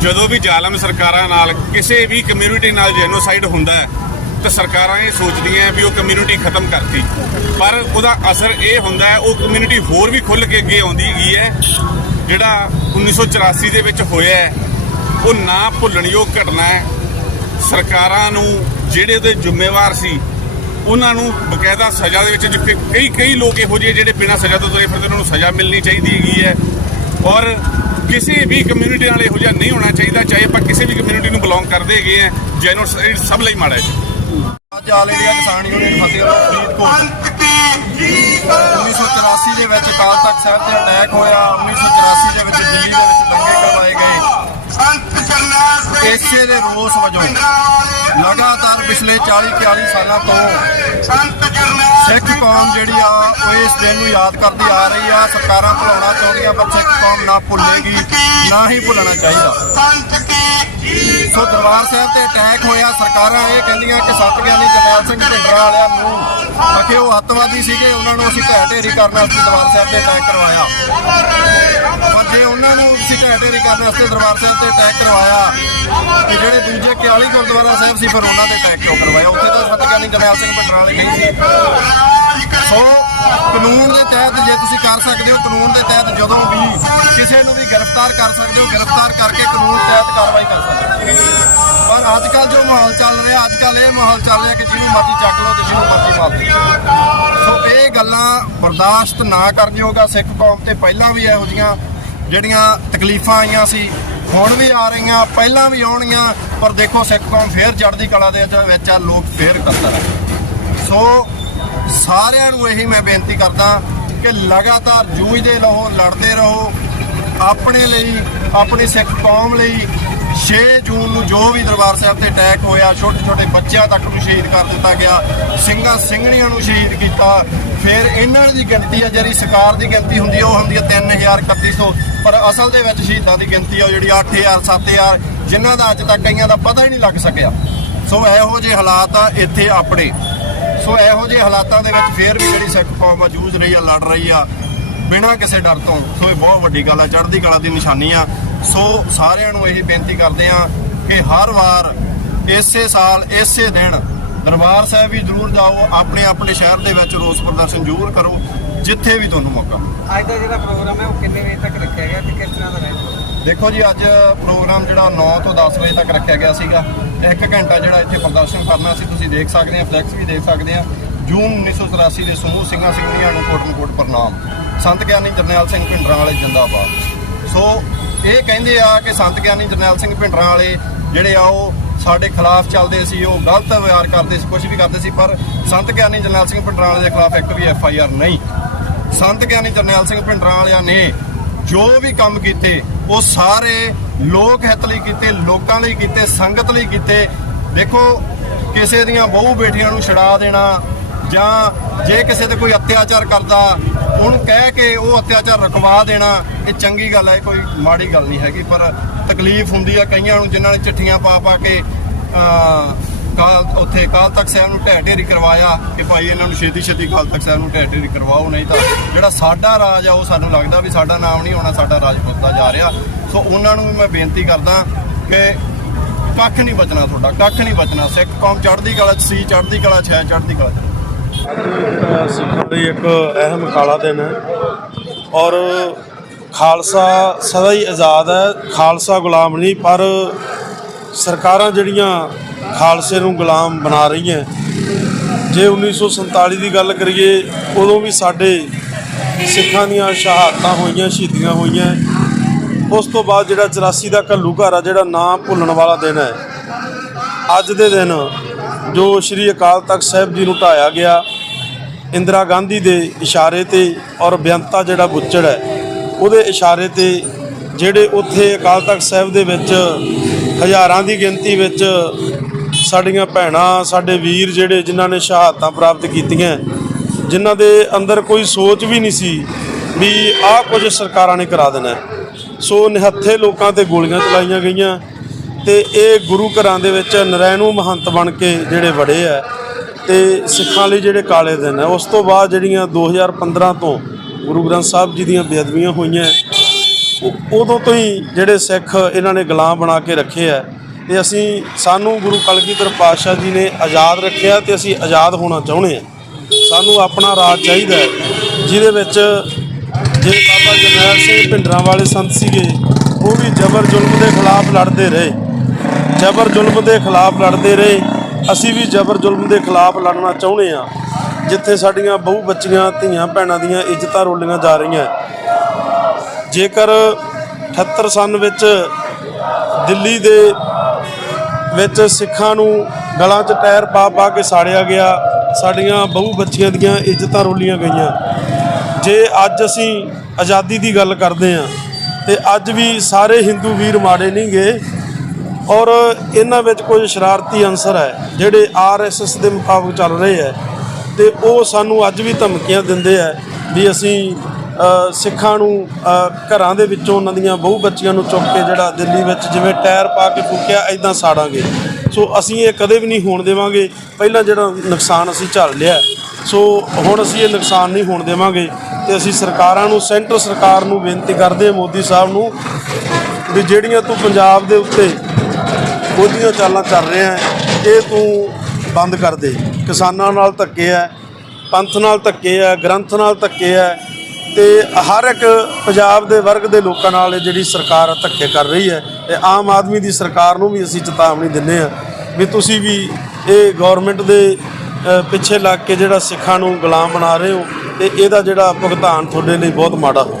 ਜਦੋਂ ਵੀ ਜ਼ਾਲਮ ਸਰਕਾਰਾਂ ਨਾਲ ਕਿਸੇ ਵੀ ਕਮਿਊਨਿਟੀ ਨਾਲ ਜੈਨੋਸਾਈਡ ਹੁੰਦਾ ਹੈ, ਤਾਂ ਸਰਕਾਰਾਂ ਇਹ ਸੋਚਦੀਆਂ ਵੀ ਉਹ ਕਮਿਊਨਿਟੀ ਖਤਮ ਕਰਤੀ। ਪਰ ਉਹਦਾ ਅਸਰ ਇਹ ਹੁੰਦਾ ਹੈ, ਉਹ ਕਮਿਊਨਿਟੀ ਹੋਰ ਵੀ ਖੁੱਲ ਕੇ ਅੱਗੇ ਆਉਂਦੀ ਹੈਗੀ ਹੈ। ਜਿਹੜਾ 1984 ਦੇ ਵਿੱਚ ਹੋਇਆ ਹੈ, ਉਹ ਨਾ ਭੁੱਲਣਯੋਗ ਘਟਨਾ ਹੈ। ਸਰਕਾਰਾਂ ਨੂੰ ਜਿਹੜੇ ਉਹਦੇ ਜ਼ਿੰਮੇਵਾਰ ਸੀ, ਉਹਨਾਂ ਨੂੰ ਬਕਾਇਦਾ ਸਜ਼ਾ ਦੇ ਵਿੱਚ ਜਿੱਥੇ ਕਈ ਕਈ ਲੋਕ ਇਹੋ ਜਿਹੇ ਜਿਹੜੇ ਬਿਨਾਂ ਸਜ਼ਾ ਤੋਂ ਤੁਰੇ ਫਿਰਦੇ ਉਹਨਾਂ ਨੂੰ ਸਜ਼ਾ ਮਿਲਣੀ ਚਾਹੀਦੀ ਹੈਗੀ ਹੈ। ਔਰ ਕਿਸੇ ਵੀ ਕਮਿਊਨਿਟੀ ਨਾਲ ਇਹੋ ਜਿਹਾ ਨਹੀਂ ਹੋਣਾ ਚਾਹੀਦਾ, ਚਾਹੇ ਆਪਾਂ ਕਿਸੇ ਵੀ ਕਮਿਊਨਿਟੀ ਨੂੰ ਬਿਲੋਂਗ ਕਰਦੇ ਹੈਗੇ ਆ ਜੈਨੋਸਾਈਡ ਸਭ ਲਈ ਮਾੜਾ ਹੈ ਅੱਜ all India Kisan union Fatehgarh Faridkot. 1984 ਦੇ ਵਿੱਚ ਅਕਾਲ ਤਖਤ ਸਾਹਿਬ ਤੇ ਅਟੈਕ ਹੋਇਆ 1984 ਦੇ ਵਿੱਚ ਦਿੱਲੀ ਦੇ ਵਿੱਚ ਦੰਗੇ ਕਰਵਾਏ ਗਏ। ਇਸੇ ਦੇ ਰੋਸ ਵਜੋਂ ਲਗਾਤਾਰ ਪਿਛਲੇ 40 41 ਸਾਲਾਂ ਤੋਂ ਸਿੱਖ ਕੌਮ ਜਿਹੜੀ ਆ ਉਹ ਇਸ ਦਿਨ ਨੂੰ ਯਾਦ ਕਰਦੀ ਆ ਰਹੀ ਆ। ਸਰਕਾਰਾਂ ਭੁਲਾਉਣਾ ਚਾਹੁੰਦੀਆਂ ਪਰ ਸਿੱਖ ਕੌਮ ਨਾ ਭੁੱਲੇਗੀ ਨਾ ਹੀ ਭੁੱਲਣਾ ਚਾਹੀਦਾ। ਦਰਬਾਰ ਸਾਹਿਬ ਤੇ ਅਟੈਕ ਹੋਇਆ। ਸਰਕਾਰਾਂ ਇਹ ਕਹਿੰਦੀਆਂ ਕਿ ਸਤਿਗਿਆਨੀ ਗਿਆਨੀ ਸਿੰਘ ਭਿੰਡਰਾਂ ਵਾਲਿਆਂ ਨੂੰ ਅਖੇ ਉਹ ਅੱਤਵਾਦੀ ਸੀਗੇ, ਉਹਨਾਂ ਨੂੰ ਅਸੀਂ ਢਹਿ ਢੇਰੀ ਕਰਨ ਵਾਸਤੇ ਦਰਬਾਰ ਸਾਹਿਬ ਤੇ ਅਟੈਕ ਕਰਵਾਇਆ। ਪਰ ਜੇ ਉਹਨਾਂ ਨੂੰ ਅਸੀਂ ਢਹਿ ਢੇਰੀ ਕਰਨ ਵਾਸਤੇ ਦਰਬਾਰ ਸਾਹਿਬ ਤੇ ਅਟੈਕ ਕਰਵਾਇਆ, ਤੇ ਜਿਹੜੇ ਦੂਜੇ 41 ਗੁਰਦੁਆਰਾ ਸਾਹਿਬ ਸੀ, ਫਿਰ ਉਹਨਾਂ ਤੇ ਅਟੈਕ ਕਿਉਂ ਕਰਵਾਇਆ? ਉੱਥੇ ਤਾਂ ਸਤਿਗਿਆਨੀ ਗਿਆਨੀ ਸਿੰਘ ਭਿੰਡਰਾਂ ਵਾਲੇ ਨਹੀਂ ਸੀ। ਸੋ ਕਾਨੂੰਨ ਦੇ ਤਹਿਤ ਜੇ ਤੁਸੀਂ ਕਰ ਸਕਦੇ ਹੋ, ਕਾਨੂੰਨ ਦੇ ਤਹਿਤ ਜਦੋਂ ਵੀ ਕਿਸੇ ਨੂੰ ਵੀ ਗ੍ਰਿਫਤਾਰ ਕਰ ਸਕਦੇ ਹੋ, ਗ੍ਰਿਫਤਾਰ ਕਰਕੇ ਕਾਨੂੰਨ ਤਹਿਤ ਕਾਰਵਾਈ ਕਰ ਸਕਦੇ ਹੋ। ਪਰ ਅੱਜ ਕੱਲ ਜੋ ਮਾਹੌਲ ਚੱਲ ਰਿਹਾ ਅੱਜ ਕੱਲ ਇਹ ਮਾਹੌਲ ਚੱਲ ਰਿਹਾ ਕਿ ਜਿਹਨੂੰ ਮਰਜ਼ੀ ਚੱਕ ਲਓ ਤੇ ਜਿਹਨੂੰ ਮਰਜ਼ੀ ਮਾਰ ਦਿਓ। ਸੋ ਇਹ ਗੱਲਾਂ ਬਰਦਾਸ਼ਤ ਨਾ ਕਰਨਯੋਗਾ ਸਿੱਖ ਕੌਮ ਤੇ ਪਹਿਲਾਂ ਵੀ ਇਹੋ ਜੀਆਂ ਜਿਹੜੀਆਂ ਤਕਲੀਫਾਂ ਆਈਆਂ ਸੀ, ਹੁਣ ਵੀ ਆ ਰਹੀਆਂ, ਪਹਿਲਾਂ ਵੀ ਆਉਣਗੀਆਂ, ਪਰ ਦੇਖੋ ਸਿੱਖ ਕੌਮ ਫੇਰ ਚੜ੍ਹਦੀ ਕਲਾ ਦੇ ਵਿੱਚ ਆ, ਲੋਕ ਫੇਰ ਕਤਰ ਸੋ ਸਾਰਿਆਂ ਨੂੰ ਇਹੀ ਮੈਂ ਬੇਨਤੀ ਕਰਦਾ ਕਿ ਲਗਾਤਾਰ ਜੂਝਦੇ ਰਹੋ ਲੜਦੇ ਰਹੋ। ਆਪਣੇ ਲਈ ਆਪਣੀ ਸਿੱਖ ਕੌਮ ਲਈ 6 ਜੂਨ ਨੂੰ ਜੋ ਵੀ ਦਰਬਾਰ ਸਾਹਿਬ ਤੇ ਅਟੈਕ ਹੋਇਆ ਛੋਟੇ ਛੋਟੇ ਬੱਚਿਆਂ ਤੱਕ ਨੂੰ ਸ਼ਹੀਦ ਕਰ ਦਿੱਤਾ ਗਿਆ ਸਿੰਘਾਂ ਸਿੰਘਣੀਆਂ ਨੂੰ ਸ਼ਹੀਦ ਕੀਤਾ। ਫਿਰ ਇਹਨਾਂ ਦੀ ਗਿਣਤੀ ਆ ਜਿਹੜੀ ਸਰਕਾਰ ਦੀ ਗਿਣਤੀ ਹੁੰਦੀ ਆ, ਉਹ ਹੁੰਦੀ ਹੈ 3300 ਪਰ ਅਸਲ ਦੇ ਵਿੱਚ ਸ਼ਹੀਦਾਂ ਦੀ ਗਿਣਤੀ ਆ ਉਹ ਜਿਹੜੀ 8000 7000 ਜਿਨ੍ਹਾਂ ਦਾ ਅੱਜ ਤੱਕ ਕਈਆਂ ਦਾ ਪਤਾ ਹੀ ਨਹੀਂ ਲੱਗ ਸਕਿਆ। ਸੋ ਇਹੋ ਜਿਹੇ ਹਾਲਾਤ ਆ ਇੱਥੇ ਆਪਣੇ। ਸੋ ਇਹੋ ਜਿਹੇ ਹਾਲਾਤਾਂ ਦੇ ਵਿੱਚ ਫੇਰ ਵੀ ਜਿਹੜੀ ਸਿੱਖ ਕੌਮ ਆ ਜੂਝ ਰਹੀ ਆ ਲੜ ਰਹੀ ਆ ਬਿਨਾਂ ਕਿਸੇ ਡਰ ਤੋਂ। ਸੋ ਇਹ ਬਹੁਤ ਵੱਡੀ ਗੱਲ ਆ ਚੜ੍ਹਦੀ ਕਲਾ ਦੀ ਨਿਸ਼ਾਨੀ ਆ। ਸੋ ਸਾਰਿਆਂ ਨੂੰ ਇਹੀ ਬੇਨਤੀ ਕਰਦੇ ਆ ਕਿ ਹਰ ਵਾਰ ਇਸੇ ਸਾਲ ਇਸੇ ਦਿਨ ਦਰਬਾਰ ਸਾਹਿਬ ਵੀ ਜ਼ਰੂਰ ਜਾਓ ਆਪਣੇ ਆਪਣੇ ਸ਼ਹਿਰ ਦੇ ਵਿੱਚ ਰੋਸ ਪ੍ਰਦਰਸ਼ਨ ਜ਼ਰੂਰ ਕਰੋ ਜਿੱਥੇ ਵੀ ਤੁਹਾਨੂੰ ਮੌਕਾ ਅੱਜ ਦਾ ਜਿਹੜਾ ਪ੍ਰੋਗਰਾਮ ਹੈ ਉਹ ਕਿੰਨੇ ਵਜੇ ਤੱਕ ਰੱਖਿਆ ਗਿਆ ਤੇ ਕਿਸ ਤਰ੍ਹਾਂ ਦਾ ਰਹੇਗਾ ਦੇਖੋ ਜੀ ਅੱਜ ਪ੍ਰੋਗਰਾਮ ਜਿਹੜਾ 9 ਤੋਂ 10 ਵਜੇ ਤੱਕ ਰੱਖਿਆ ਗਿਆ ਸੀਗਾ। ਇੱਕ ਘੰਟਾ ਜਿਹੜਾ ਇੱਥੇ ਪ੍ਰਦਰਸ਼ਨ ਕਰਨਾ ਤੁਸੀਂ ਦੇਖ ਸਕਦੇ ਆ ਫਲੈਕਸ ਵੀ ਦੇਖ ਸਕਦੇ ਆ ਜੂਨ 1984 ਦੇ ਸਮੂਹ ਸਿੰਘਾਂ ਸਿੰਘਣੀਆਂ ਨੂੰ ਕੋਟ ਕੋਟ ਪ੍ਰਣਾਮ। ਸੰਤ ਗਿਆਨੀ ਜਰਨੈਲ ਸਿੰਘ ਭਿੰਡਰਾਂ ਵਾਲੇ ਜਿੰਦਾਬਾਦ। ਸੋ ਇਹ ਕਹਿੰਦੇ ਆ ਕਿ ਸੰਤ ਗਿਆਨੀ ਜਰਨੈਲ ਸਿੰਘ ਭਿੰਡਰਾਂ ਵਾਲੇ ਜਿਹੜੇ ਆ, ਉਹ ਸਾਡੇ ਖਿਲਾਫ ਚੱਲਦੇ ਸੀ, ਉਹ ਗਲਤ ਵਿਹਾਰ ਕਰਦੇ ਸੀ ਕੁਝ ਵੀ ਕਰਦੇ ਸੀ, ਪਰ ਸੰਤ ਗਿਆਨੀ ਜਰਨੈਲ ਸਿੰਘ ਭਿੰਡਰਾਂ ਵਾਲੇ ਦੇ ਖਿਲਾਫ ਇੱਕ ਵੀ ਐਫ ਆਈ ਆਰ ਨਹੀਂ। ਸੰਤ ਗਿਆਨੀ ਜਰਨੈਲ ਸਿੰਘ ਭਿੰਡਰਾਂ ਵਾਲਿਆਂ ਨੇ ਜੋ ਵੀ ਕੰਮ ਕੀਤੇ, ਉਹ ਸਾਰੇ ਲੋਕ ਹਿੱਤ ਲਈ ਕੀਤੇ, ਲੋਕਾਂ ਲਈ ਕੀਤੇ, ਸੰਗਤ ਲਈ ਕੀਤੇ। ਦੇਖੋ ਕਿਸੇ ਦੀਆਂ ਬਹੂ ਬੇਟੀਆਂ ਨੂੰ ਛਡਾ ਦੇਣਾ ਜਾਂ ਜੇ ਕਿਸੇ ਤੇ ਕੋਈ ਅਤਿਆਚਾਰ ਕਰਦਾ, ਉਹਨੂੰ ਕਹਿ ਕੇ ਉਹ ਅਤਿਆਚਾਰ ਰੁਕਵਾ ਦੇਣਾ, ਇਹ ਚੰਗੀ ਗੱਲ ਹੈ ਕੋਈ ਮਾੜੀ ਗੱਲ ਨਹੀਂ ਹੈਗੀ, ਪਰ ਤਕਲੀਫ ਹੁੰਦੀ ਆ ਕਈਆਂ ਨੂੰ, ਜਿਨ੍ਹਾਂ ਨੇ ਚਿੱਠੀਆਂ ਪਾ ਪਾ ਕੇ ਕਾਲ, ਉੱਥੇ ਕਾਲ ਤਖਤ ਸਾਹਿਬ ਨੂੰ ਢਹਿ ਢੇਰੀ ਕਰਵਾਇਆ ਕਿ ਭਾਈ ਇਹਨਾਂ ਨੂੰ ਛੇਤੀ ਛੇਤੀ ਕਾਲ ਤਖਤ ਸਾਹਿਬ ਨੂੰ ਢਹਿ ਢੇਰੀ ਕਰਵਾਓ, ਨਹੀਂ ਤਾਂ ਜਿਹੜਾ ਸਾਡਾ ਰਾਜ ਆ, ਉਹ ਸਾਨੂੰ ਲੱਗਦਾ ਵੀ ਸਾਡਾ ਨਾਮ ਨਹੀਂ ਆਉਣਾ, ਸਾਡਾ ਰਾਜ ਪੁੱਤਦਾ ਜਾ ਰਿਹਾ। ਸੋ ਉਹਨਾਂ ਨੂੰ ਵੀ ਮੈਂ ਬੇਨਤੀ ਕਰਦਾ ਕਿ ਕੱਖ ਨਹੀਂ ਬਚਣਾ ਤੁਹਾਡਾ, ਕੱਖ ਨਹੀਂ ਬਚਣਾ। ਸਿੱਖ ਕੌਮ ਚੜ੍ਹਦੀ ਕਲਾ ਚ ਸੀ, ਚੜ੍ਹਦੀ ਕਲਾ ਚ ਹੈ, ਚੜ੍ਹਦੀ ਕਲਾ ਚ ਸਿੱਖਾਂ ਲਈ ਇੱਕ ਅਹਿਮ ਕਾਲਾ ਦਿਨ ਹੈ। ਔਰ ਖਾਲਸਾ ਸਦਾ ਹੀ ਆਜ਼ਾਦ ਹੈ, ਖਾਲਸਾ ਗੁਲਾਮ ਨਹੀਂ, ਪਰ ਸਰਕਾਰਾਂ ਜਿਹੜੀਆਂ ਖਾਲਸੇ ਨੂੰ ਗੁਲਾਮ ਬਣਾ ਰਹੀਆਂ ਜੇ 1947 ਦੀ ਗੱਲ ਕਰੀਏ, ਉਦੋਂ ਵੀ ਸਾਡੇ ਸਿੱਖਾਂ ਦੀਆਂ ਸ਼ਹਾਦਤਾਂ ਹੋਈਆਂ, ਸ਼ਹੀਦੀਆਂ ਹੋਈਆਂ। ਉਸ ਤੋਂ ਬਾਅਦ ਜਿਹੜਾ 84 ਦਾ ਘੱਲੂ ਘਰ ਆ ਜਿਹੜਾ ਨਾਂ ਭੁੱਲਣ ਵਾਲਾ ਦਿਨ ਹੈ, ਅੱਜ ਦੇ ਦਿਨ ਜੋ ਸ੍ਰੀ ਅਕਾਲ ਤਖਤ ਸਾਹਿਬ ਜੀ ਨੂੰ ਢਾਇਆ ਗਿਆ, ਇੰਦਰਾ ਗਾਂਧੀ ਦੇ ਇਸ਼ਾਰੇ ਤੇ ਔਰ ਬੇਅੰਤਾ ਜਿਹੜਾ ਬੁੱਚੜ ਹੈ, ਉਹਦੇ ਇਸ਼ਾਰੇ ਤੇ ਜਿਹੜੇ ਉੱਥੇ ਅਕਾਲ ਤਖਤ ਸਾਹਿਬ ਦੇ ਵਿੱਚ ਹਜ਼ਾਰਾਂ ਦੀ ਗਿਣਤੀ ਵਿੱਚ ਸਾਡੀਆਂ ਭੈਣਾਂ, ਸਾਡੇ ਵੀਰ ਜਿਹੜੇ ਜਿਨ੍ਹਾਂ ਨੇ ਸ਼ਹਾਦਤਾਂ ਪ੍ਰਾਪਤ ਕੀਤੀਆਂ, ਜਿਨ੍ਹਾਂ ਦੇ ਅੰਦਰ ਕੋਈ ਸੋਚ ਵੀ ਨਹੀਂ ਸੀ ਵੀ ਆਹ ਕੁਝ ਸਰਕਾਰਾਂ ਨੇ ਕਰਾ ਦੇਣਾ ਸੋ ਨਿਹੱਥੇ ਲੋਕਾਂ ਤੇ ਗੋਲੀਆਂ ਚਲਾਈਆਂ ਗਈਆਂ ਤੇ ਇਹ ਗੁਰੂ ਘਰਾਂ ਦੇ ਵਿੱਚ ਨਰੈਣੂ ਮਹੰਤ ਬਣ ਕੇ ਜਿਹੜੇ ਵੜੇ ਆ ਤੇ ਸਿੱਖਾਂ ਲਈ ਜਿਹੜੇ ਕਾਲੇ ਦਿਨ ਹੈ ਉਸ ਤੋਂ ਬਾਅਦ ਜਿਹੜੀਆਂ 2015 ਤੋਂ ਗੁਰੂ ਗ੍ਰੰਥ ਸਾਹਿਬ ਜੀ ਦੀਆਂ ਬੇਅਦਬੀਆਂ ਹੋਈਆਂ ਉਦੋਂ ਤੋਂ ਹੀ ਜਿਹੜੇ ਸਿੱਖ ਇਹਨਾਂ ਨੇ ਗੁਲਾਮ ਬਣਾ ਕੇ ਰੱਖੇ ਆ, ਤੇ ਅਸੀਂ, ਸਾਨੂੰ ਗੁਰੂ ਕਲਗੀਧਰ ਪਾਤਸ਼ਾਹ ਜੀ ਨੇ ਆਜ਼ਾਦ ਰੱਖਿਆ ਤੇ ਅਸੀਂ ਆਜ਼ਾਦ ਹੋਣਾ ਚਾਹੁੰਦੇ ਆ। ਸਾਨੂੰ ਆਪਣਾ ਰਾਜ ਚਾਹੀਦਾ ਜਿਹਦੇ ਵਿੱਚ ਜੇ ਬਾਬਾ ਜਰਨੈਲ ਸਿੰਘ ਭਿੰਡਰਾਂ ਵਾਲੇ ਸੰਤ ਸੀਗੇ, ਉਹ ਵੀ ਜ਼ਬਰ ਜ਼ੁਲਮ ਦੇ ਖਿਲਾਫ ਲੜਦੇ ਰਹੇ। ਜ਼ਬਰ ਜ਼ੁਲਮ ਦੇ ਖਿਲਾਫ ਲੜਦੇ ਰਹੇ। ਅਸੀਂ ਵੀ ਜ਼ਬਰ ਜ਼ੁਲਮ ਦੇ ਖਿਲਾਫ ਲੜਨਾ ਚਾਹੁੰਦੇ ਆ ਜਿੱਥੇ ਸਾਡੀਆਂ ਬਹੁ ਬੱਚੀਆਂ, ਧੀਆਂ ਭੈਣਾਂ ਦੀਆਂ ਇੱਜ਼ਤਾਂ ਰੋਲੀਆਂ ਜਾ ਰਹੀਆਂ। ਜੇਕਰ 78 ਸਨ ਵਿੱਚ ਦਿੱਲੀ ਦੇ ਵਿੱਚ ਸਿੱਖਾਂ ਨੂੰ ਗਲਾਂ 'ਚ ਟਾਇਰ ਪਾ ਪਾ ਕੇ ਸਾੜਿਆ ਗਿਆ, ਸਾਡੀਆਂ ਬਹੁ ਬੱਚੀਆਂ ਦੀਆਂ ਇੱਜ਼ਤਾਂ ਰੋਲੀਆਂ ਗਈਆਂ। ਜੇ ਅੱਜ ਅਸੀਂ ਆਜ਼ਾਦੀ ਦੀ ਗੱਲ ਕਰਦੇ ਹਾਂ ਤੇ ਅੱਜ ਵੀ ਸਾਰੇ ਹਿੰਦੂ ਵੀਰ ਮਾੜੇ ਨਹੀਂ ਗਏ ਔਰ ਇਹਨਾਂ ਵਿੱਚ ਕੁਝ ਸ਼ਰਾਰਤੀ ਅੰਸਰ ਹੈ, ਜਿਹੜੇ ਆਰਐਸਐਸ ਦੇ ਮੁਤਾਬਕ ਚੱਲ ਰਹੇ ਹੈ ਤੇ ਉਹ ਸਾਨੂੰ ਅੱਜ ਵੀ ਧਮਕੀਆਂ ਦਿੰਦੇ ਆ ਵੀ ਅਸੀਂ ਸਿੱਖਾਂ ਨੂੰ ਘਰਾਂ ਦੇ ਵਿੱਚੋਂ ਉਹਨਾਂ ਦੀਆਂ ਬਹੁ ਬੱਚੀਆਂ ਨੂੰ ਚੁੱਕ ਕੇ ਜਿਹੜਾ ਦਿੱਲੀ ਵਿੱਚ ਜਿਵੇਂ ਟਾਇਰ ਪਾ ਕੇ ਫੂਕਿਆ ਐਦਾਂ ਸਾੜਾਂਗੇ। ਸੋ ਅਸੀਂ ਇਹ ਕਦੇ ਵੀ ਨਹੀਂ ਹੋਣ ਦੇਵਾਂਗੇ। ਪਹਿਲਾਂ ਜਿਹੜਾ ਨੁਕਸਾਨ ਅਸੀਂ ਝੱਲ ਲਿਆ ਸੋ ਹੁਣ ਅਸੀਂ ਇਹ ਨੁਕਸਾਨ ਨਹੀਂ ਹੋਣ ਦੇਵਾਂਗੇ ਤੇ ਅਸੀਂ ਸਰਕਾਰਾਂ ਨੂੰ, ਸੈਂਟਰ ਸਰਕਾਰ ਨੂੰ ਬੇਨਤੀ ਕਰਦੇ ਹਾਂ ਮੋਦੀ ਸਾਹਿਬ ਨੂੰ ਵੀ ਜਿਹੜੀਆਂ ਤੂੰ ਪੰਜਾਬ ਦੇ ਉੱਤੇ ਉਹਦੀਆਂ ਚਾਲਾਂ ਚੱਲ ਰਿਹਾ ਇਹ ਤੂੰ ਬੰਦ ਕਰ ਦੇ। ਕਿਸਾਨਾਂ ਨਾਲ ਧੱਕੇ ਹੈ, ਪੰਥ ਨਾਲ ਧੱਕੇ ਹੈ, ਗ੍ਰੰਥ ਨਾਲ ਧੱਕੇ ਹੈ ਤੇ ਹਰ ਇੱਕ ਪੰਜਾਬ ਦੇ ਵਰਗ ਦੇ ਲੋਕਾਂ ਨਾਲ ਇਹ ਜਿਹੜੀ ਸਰਕਾਰ ਧੱਕੇ ਕਰ ਰਹੀ ਹੈ। ਤੇ ਆਮ ਆਦਮੀ ਦੀ ਸਰਕਾਰ ਨੂੰ ਵੀ ਅਸੀਂ ਚੇਤਾਵਨੀ ਦਿੰਦੇ ਹਾਂ ਵੀ ਤੁਸੀਂ ਵੀ ਇਹ ਗਵਰਨਮੈਂਟ ਦੇ ਪਿੱਛੇ ਲੱਗ ਕੇ ਜਿਹੜਾ ਸਿੱਖਾਂ ਨੂੰ ਗੁਲਾਮ ਬਣਾ ਰਹੇ ਹੋ, ਤੇ ਇਹਦਾ ਜਿਹੜਾ ਭੁਗਤਾਨ ਤੁਹਾਡੇ ਲਈ ਬਹੁਤ ਮਾੜਾ ਹੋ